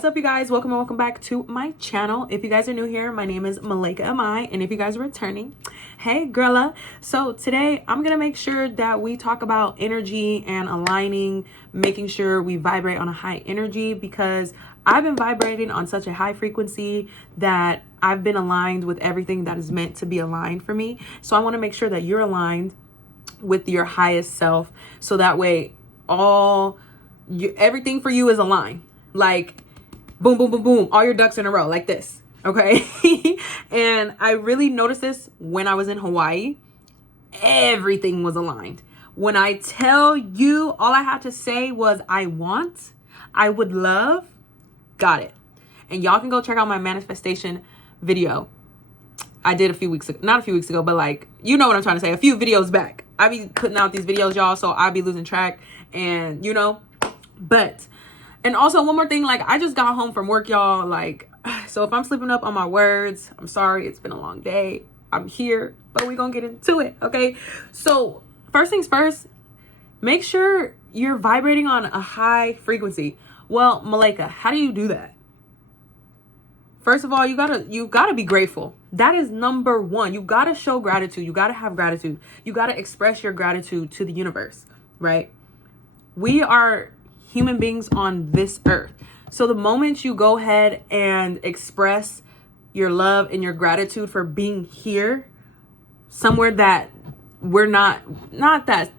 What's up, you guys? Welcome back to my channel. If you guys are new here, my name is Malaika MI, and if you guys are returning, hey girla. So today I'm gonna make sure that we talk about energy and aligning, making sure we vibrate on a high energy, because I've been vibrating on such a high frequency that I've been aligned with everything that is meant to be aligned for me. So I want to make sure that you're aligned with your highest self, so that way everything for you is aligned. Like boom, boom, boom, boom, all your ducks in a row like this, okay? And I really noticed this when I was in Hawaii. Everything was aligned. When I tell you, all I had to say was, I want, I would love, got it. And y'all can go check out my manifestation video. I did a few weeks ago, not a few weeks ago, but like, you know what I'm trying to say, a few videos back. I be putting out these videos, y'all, so I be losing track, and you know, and also one more thing, like I just got home from work, y'all, like, so if I'm slipping up on my words, I'm sorry. It's been a long day. I'm here, but we're gonna get into it, okay? So first things first, make sure you're vibrating on a high frequency. Well, Malaika, how do you do that? First of all, you gotta be grateful. That is number one. You gotta show gratitude. You gotta have gratitude. You gotta express your gratitude to the universe, right? We are human beings on this earth. So the moment you go ahead and express your love and your gratitude for being here, somewhere that we're not that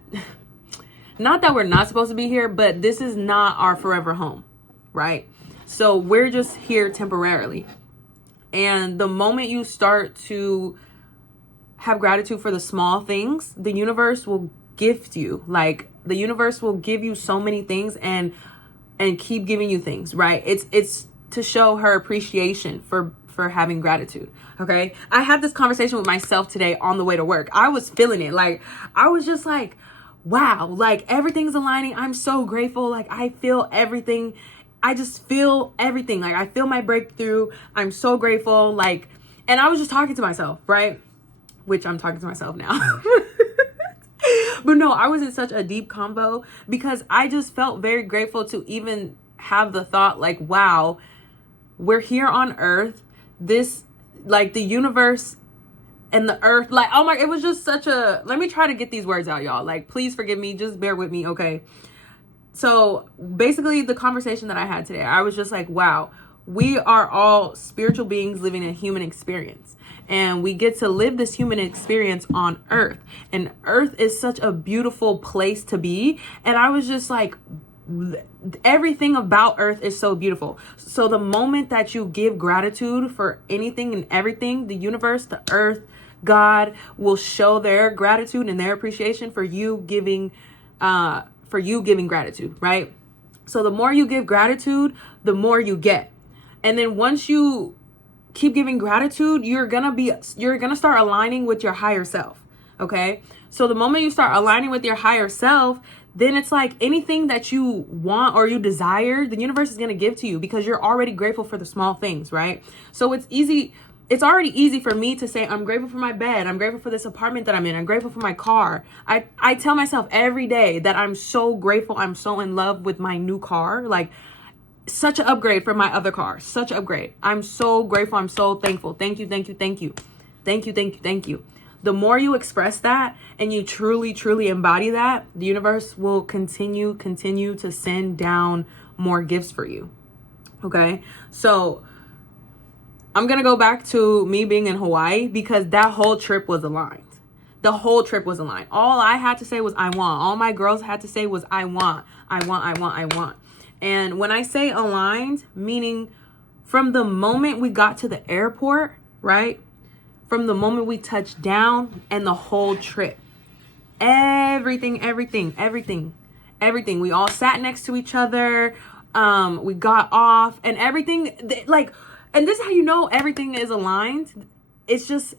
we're not supposed to be here, but this is not our forever home, right? So we're just here temporarily. And the moment you start to have gratitude for the small things, the universe will gift you. Like, the universe will give you so many things and keep giving you things, right? It's to show her appreciation for having gratitude. Okay. I had this conversation with myself today on the way to work. I was feeling it. Like, I was just like, wow, like everything's aligning. I'm so grateful. Like, I feel everything. I just feel everything. Like, I feel my breakthrough. I'm so grateful. Like, and I was just talking to myself, right? Which I'm talking to myself now. But no, I was in such a deep convo because I just felt very grateful to even have the thought, like, wow, we're here on earth. This, like, the universe and the earth, like, oh my, it was just such a, let me try to get these words out, y'all. Like, please forgive me. Just bear with me, okay? So basically the conversation that I had today, I was just like, wow, we are all spiritual beings living a human experience. And we get to live this human experience on earth. And earth is such a beautiful place to be. And I was just like, everything about earth is so beautiful. So the moment that you give gratitude for anything and everything, the universe, the earth, God will show their gratitude and their appreciation for you giving gratitude, right? So the more you give gratitude, the more you get. And then once you keep giving gratitude, you're gonna start aligning with your higher self. Okay. So the moment you start aligning with your higher self, then it's like anything that you want or you desire, the universe is gonna give to you because you're already grateful for the small things, right? So it's easy. It's already easy for me to say, I'm grateful for my bed. I'm grateful for this apartment that I'm in. I'm grateful for my car. I tell myself every day that I'm so grateful. I'm so in love with my new car. Like, such an upgrade from my other car. Such an upgrade. I'm so grateful. I'm so thankful. Thank you, thank you, thank you. Thank you, thank you, thank you. The more you express that and you truly, truly embody that, the universe will continue to send down more gifts for you. Okay? So I'm going to go back to me being in Hawaii because that whole trip was aligned. The whole trip was aligned. All I had to say was, I want. All my girls had to say was, I want, I want, I want, I want. And when I say aligned, meaning from the moment we got to the airport, right? From the moment we touched down and the whole trip, everything. We all sat next to each other. We got off and everything, like, and this is how you know everything is aligned. It's just,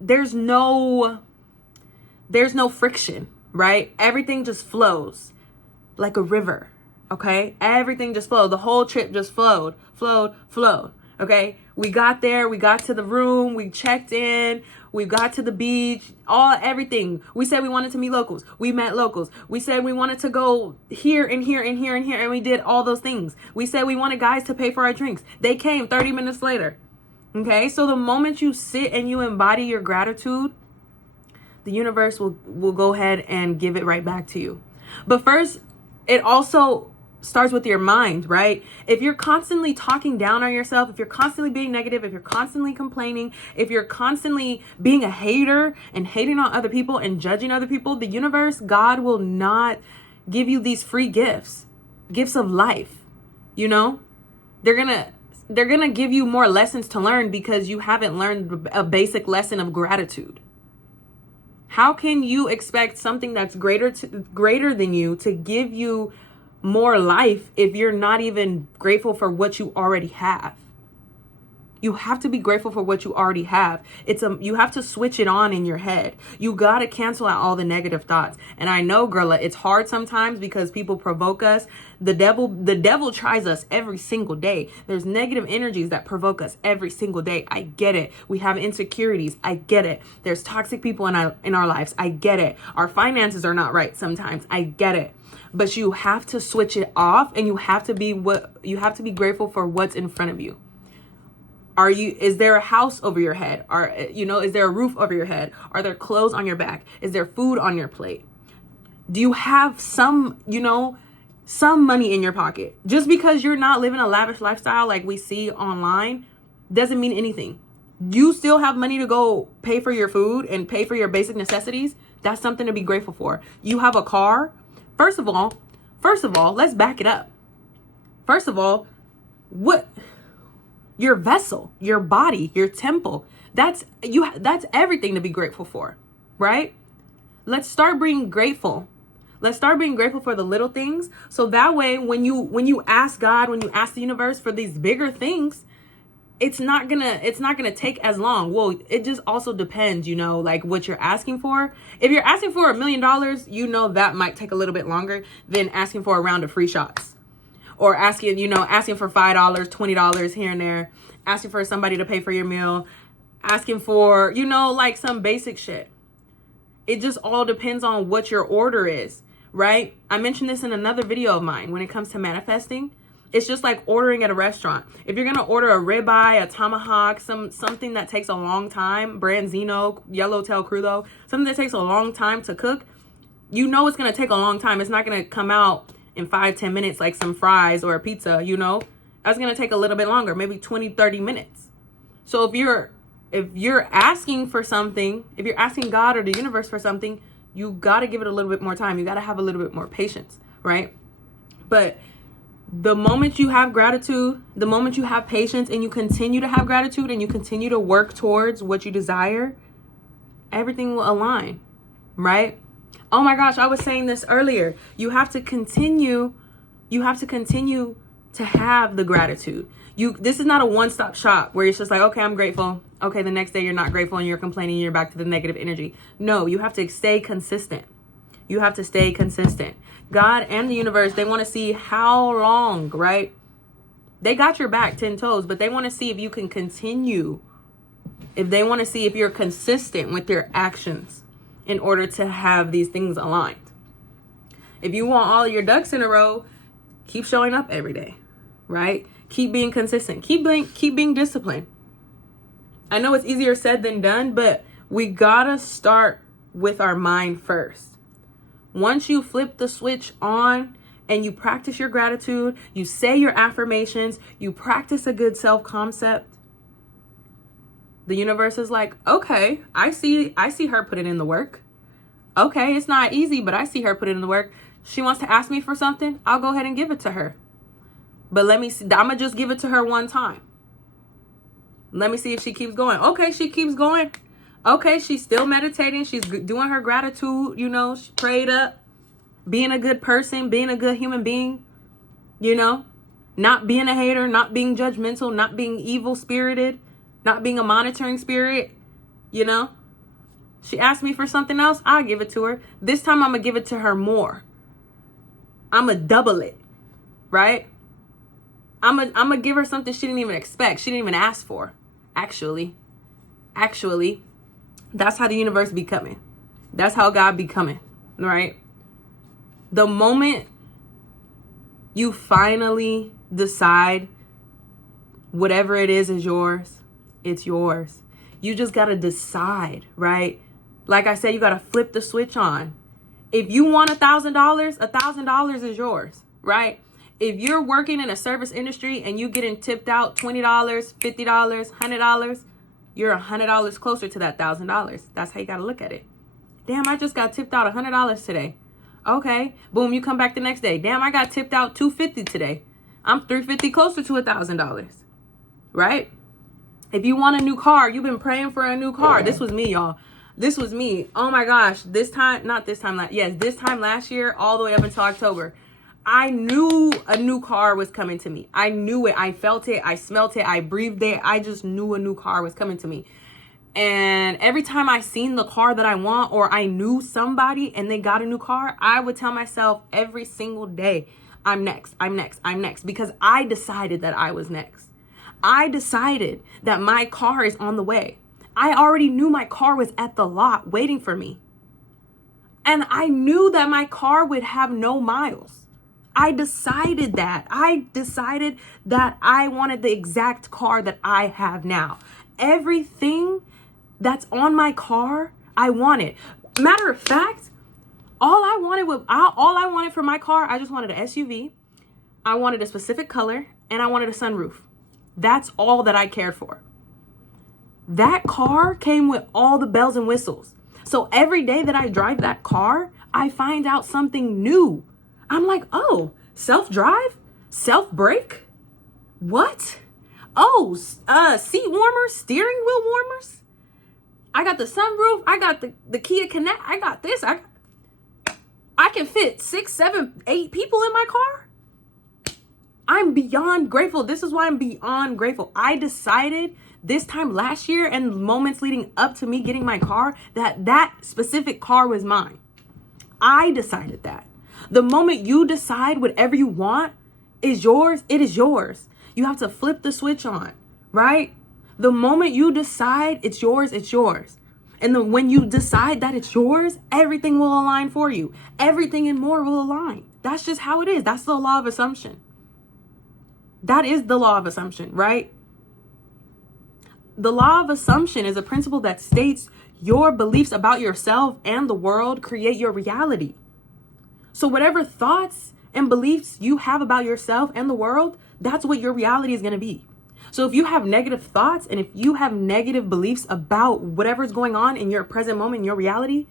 there's no friction, right? Everything just flows like a river. Okay. Everything just flowed. The whole trip just flowed. Okay. We got there. We got to the room. We checked in. We got to the beach, everything. We said we wanted to meet locals. We met locals. We said we wanted to go here and here and here and here. And we did all those things. We said we wanted guys to pay for our drinks. They came 30 minutes later. Okay. So the moment you sit and you embody your gratitude, the universe will go ahead and give it right back to you. But first, it also starts with your mind, right? If you're constantly talking down on yourself, if you're constantly being negative, if you're constantly complaining, if you're constantly being a hater and hating on other people and judging other people, the universe, God will not give you these free gifts of life. You know, they're going to give you more lessons to learn because you haven't learned a basic lesson of gratitude. How can you expect something that's greater than you to give you more life if you're not even grateful for what you already have? You have to be grateful for what you already have. You have to switch it on in your head. You got to cancel out all the negative thoughts. And I know, girla, it's hard sometimes because people provoke us. The devil tries us every single day. There's negative energies that provoke us every single day. I get it. We have insecurities. I get it. There's toxic people in our lives. I get it. Our finances are not right sometimes. I get it. But you have to switch it off, and you have to be grateful for what's in front of you. Is there a house over your head? Is there a roof over your head? Are there clothes on your back? Is there food on your plate? Do you have some money in your pocket? Just because you're not living a lavish lifestyle like we see online doesn't mean anything. You still have money to go pay for your food and pay for your basic necessities. That's something to be grateful for. You have a car. First of all, let's back it up. First of all, your vessel, your body, your temple, that's everything to be grateful for, right? Let's start being grateful. Let's start being grateful for the little things. So that way, when you ask God, when you ask the universe for these bigger things, it's not gonna take as long. Well, it just also depends, like what you're asking for. If you're asking for $1 million, that might take a little bit longer than asking for a round of free shots, or asking for $5, $20 here and there, asking for somebody to pay for your meal, asking for, like some basic shit. It just all depends on what your order is, right? I mentioned this in another video of mine. When it comes to manifesting, it's just like ordering at a restaurant. If you're going to order a ribeye, a tomahawk, something that takes a long time, Branzino, Yellowtail Crudo, something that takes a long time to cook, it's going to take a long time. It's not going to come out in 5-10 minutes like some fries or a pizza, That's going to take a little bit longer, maybe 20-30 minutes. So if you're asking for something, if you're asking God or the universe for something, you got to give it a little bit more time. You got to have a little bit more patience, right? But the moment you have gratitude, the moment you have patience, and you continue to have gratitude, and you continue to work towards what you desire, everything will align, right? Oh my gosh, I was saying this earlier. You have to continue to have the gratitude. This is not a one-stop shop where it's just like, okay, I'm grateful. Okay, the next day you're not grateful and you're complaining and you're back to the negative energy. No, you have to stay consistent. You have to stay consistent. God and the universe, they want to see how long, right? They got your back 10 toes, but they want to see if you can continue. If they want to see if you're consistent with your actions in order to have these things aligned. If you want all your ducks in a row, keep showing up every day, right? Keep being consistent. Keep being disciplined. I know it's easier said than done, but we gotta start with our mind first. Once you flip the switch on and you practice your gratitude, you say your affirmations, you practice a good self-concept, the universe is like, okay, I see her put it in the work. Okay, it's not easy, but I see her put it in the work. She wants to ask me for something, I'll go ahead and give it to her. But let me see, I'm gonna just give it to her one time. Let me see if she keeps going. Okay, she keeps going. Okay, she's still meditating. She's doing her gratitude, she prayed up, being a good person, being a good human being, not being a hater, not being judgmental, not being evil spirited, not being a monitoring spirit, She asked me for something else, I'll give it to her. This time I'm gonna give it to her more. I'm gonna double it, right? I'm gonna give her something she didn't even expect. She didn't even ask for, actually. That's how the universe be coming. That's how God be coming, right? The moment you finally decide whatever it is yours, it's yours. You just got to decide, right? Like I said, you got to flip the switch on. If you want $1,000, $1,000 is yours, right? If you're working in a service industry and you getting tipped out $20, $50, $100, you're $100 closer to that $1,000. That's how you got to look at it. Damn, I just got tipped out $100 today. Okay, boom, you come back the next day. Damn, I got tipped out $250 today. I'm $350 closer to $1,000, right? If you want a new car, you've been praying for a new car. This was me, y'all. This was me. Oh my gosh, this time last year, all the way up until October, I knew a new car was coming to me. I knew it. I felt it. I smelt it. I breathed it. I just knew a new car was coming to me. And every time I seen the car that I want, or I knew somebody and they got a new car, I would tell myself every single day, I'm next, I'm next, I'm next, because I decided that I was next. I decided that my car is on the way. I already knew my car was at the lot waiting for me. And I knew that my car would have no miles. I decided that. I decided that I wanted the exact car that I have now. Everything that's on my car, I wanted. Matter of fact, all I wanted for my car, I just wanted an SUV. I wanted a specific color, and I wanted a sunroof. That's all that I cared for. That car came with all the bells and whistles. So every day that I drive that car, I find out something new. I'm like, oh, self-drive? Self-brake? What? Oh, seat warmers, steering wheel warmers? I got the sunroof. I got the Kia Connect. I got this. I can fit 6, 7, 8 people in my car. I'm beyond grateful. This is why I'm beyond grateful. I decided this time last year and moments leading up to me getting my car that specific car was mine. I decided that. The moment you decide whatever you want is yours, it is yours. You have to flip the switch on, right? The moment you decide it's yours, it's yours. And then when you decide that it's yours, everything will align for you. Everything and more will align. That's just how it is. That's the law of assumption. That is the law of assumption, right? The law of assumption is a principle that states your beliefs about yourself and the world create your reality. So whatever thoughts and beliefs you have about yourself and the world, that's what your reality is going to be. So if you have negative thoughts and if you have negative beliefs about whatever's going on in your present moment, in your reality,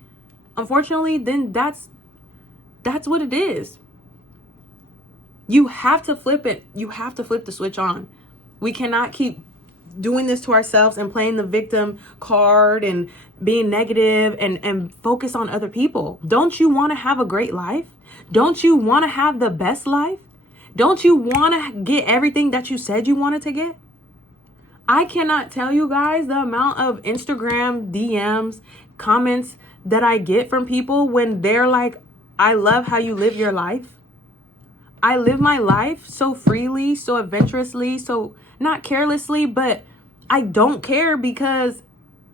unfortunately, then that's what it is. You have to flip it. You have to flip the switch on. We cannot keep doing this to ourselves and playing the victim card and being negative and focus on other people. Don't you want to have a great life? Don't you want to have the best life? Don't you want to get everything that you said you wanted to get? I cannot tell you guys the amount of Instagram DMs, comments that I get from people when they're like, I love how you live your life. I live my life so freely, so adventurously, so not carelessly, but I don't care because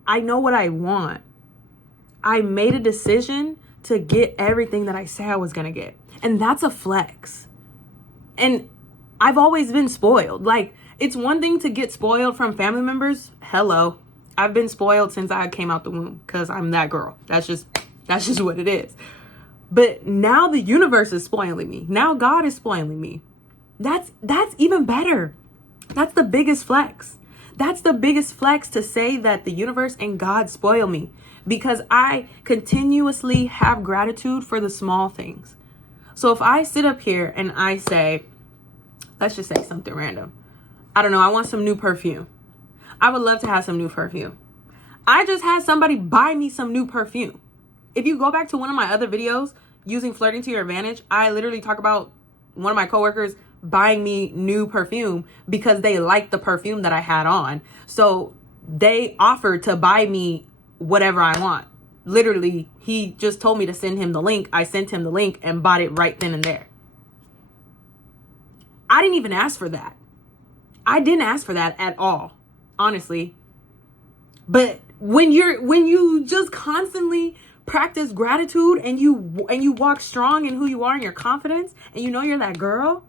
I know what I want. I made a decision to get everything that I say I was going to get. And that's a flex. And I've always been spoiled. Like, it's one thing to get spoiled from family members. Hello. I've been spoiled since I came out the womb because I'm that girl. That's just what it is. But now the universe is spoiling me. Now God is spoiling me. That's even better. That's the biggest flex. That's the biggest flex, to say that the universe and God spoil me, because I continuously have gratitude for the small things. So if I sit up here and I say, let's just say something random. I don't know. I want some new perfume. I would love to have some new perfume. I just had somebody buy me some new perfume. If you go back to one of my other videos, using flirting to your advantage, I literally talk about one of my coworkers buying me new perfume because they liked the perfume that I had on. So they offered to buy me whatever I want. Literally, he just told me to send him the link. I sent him the link and bought it right then and there. I didn't even ask for that. I didn't ask for that at all, honestly. But when you just constantly practice gratitude and you walk strong in who you are and your confidence, and you know you're that girl,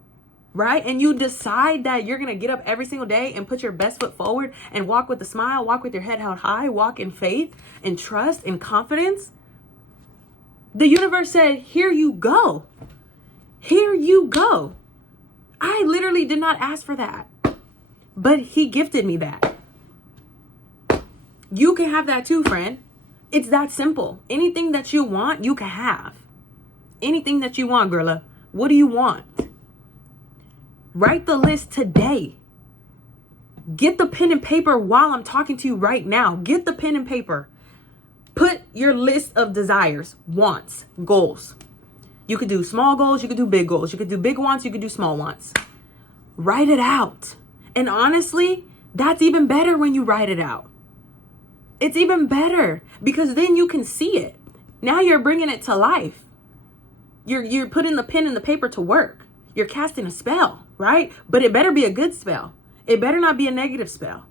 right? And you decide that you're gonna get up every single day and put your best foot forward and walk with a smile, walk with your head held high, walk in faith and trust and confidence. The universe said, here you go. Here you go. I literally did not ask for that, but he gifted me that. You can have that too, friend. It's that simple. Anything that you want, you can have. Anything that you want, girla. What do you want? Write the list today. Get the pen and paper while I'm talking to you right now. Get the pen and paper. Put your list of desires, wants, goals. You could do small goals. You could do big goals. You could do big wants. You could do small wants. Write it out. And honestly, that's even better when you write it out. It's even better because then you can see it. Now you're bringing it to life. You're putting the pen and the paper to work. You're casting a spell, right? But it better be a good spell. It better not be a negative spell.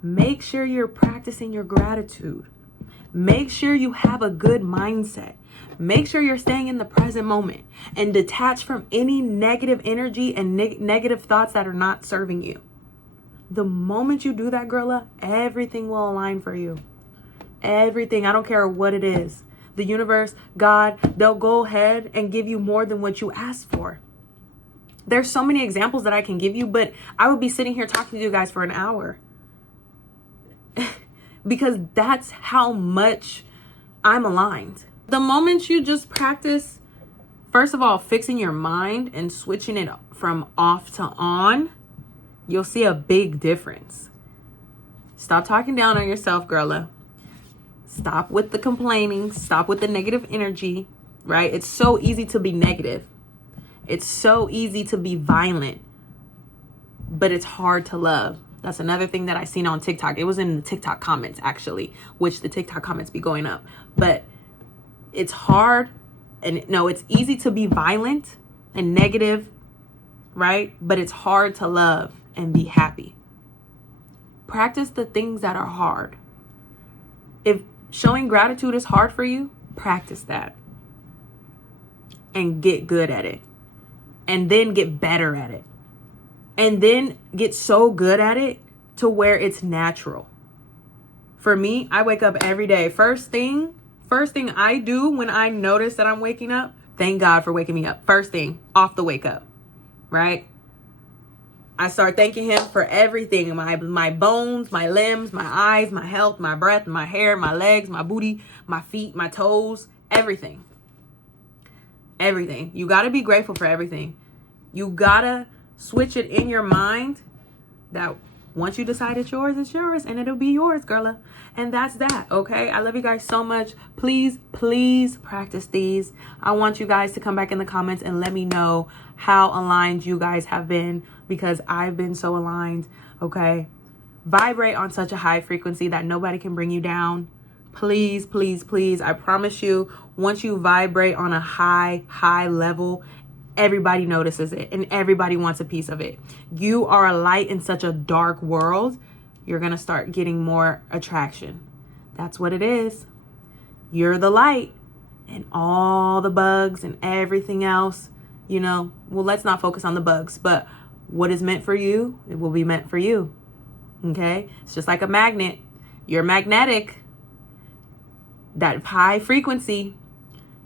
Make sure you're practicing your gratitude. Make sure you have a good mindset. Make sure you're staying in the present moment and detach from any negative energy and negative thoughts that are not serving you. The moment you do that, girla, everything will align for you. Everything. I don't care what it is. The universe, God, they'll go ahead and give you more than what you asked for. There's so many examples that I can give you, but I would be sitting here talking to you guys for an hour. Because that's how much I'm aligned. The moment you just practice, first of all, fixing your mind and switching it from off to on, you'll see a big difference. Stop talking down on yourself, girla. Stop with the complaining. Stop with the negative energy, right? It's so easy to be negative. It's so easy to be violent, but it's hard to love. That's another thing that I seen on TikTok. It was in the TikTok comments, actually, which the TikTok comments be going up. But it's hard, and no, it's easy to be violent and negative, right? But it's hard to love and be happy. Practice the things that are hard. If showing gratitude is hard for you, practice that and get good at it, and then get better at it, and then get so good at it to where it's natural. For me, I wake up every day. First thing I do when I notice that I'm waking up, thank God for waking me up. First thing, off the wake up, right? I start thanking him for everything. My bones, my limbs, my eyes, my health, my breath, my hair, my legs, my booty, my feet, my toes, everything. Everything. You got to be grateful for everything. You got to switch it in your mind that once you decide it's yours, and it'll be yours, girla. And that's that, okay? I love you guys so much. Please, please practice these. I want you guys to come back in the comments and let me know how aligned you guys have been, because I've been so aligned, okay? Vibrate on such a high frequency that nobody can bring you down. Please, please, please. I promise you, once you vibrate on a high level, everybody notices it and everybody wants a piece of it. You are a light in such a dark world. You're going to start getting more attraction. That's what it is. You're the light, and all the bugs and everything else, well, let's not focus on the bugs, but what is meant for you, it will be meant for you. Okay? It's just like a magnet. You're magnetic. That high frequency,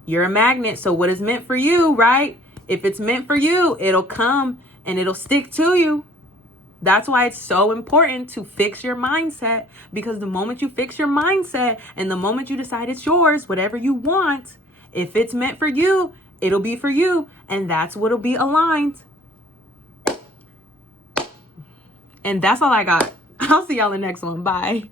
you're a magnet. So what is meant for you, right? If it's meant for you, it'll come and it'll stick to you. That's why it's so important to fix your mindset, because the moment you fix your mindset and the moment you decide it's yours, whatever you want, if it's meant for you, it'll be for you. And that's what'll be aligned. And that's all I got. I'll see y'all in the next one. Bye.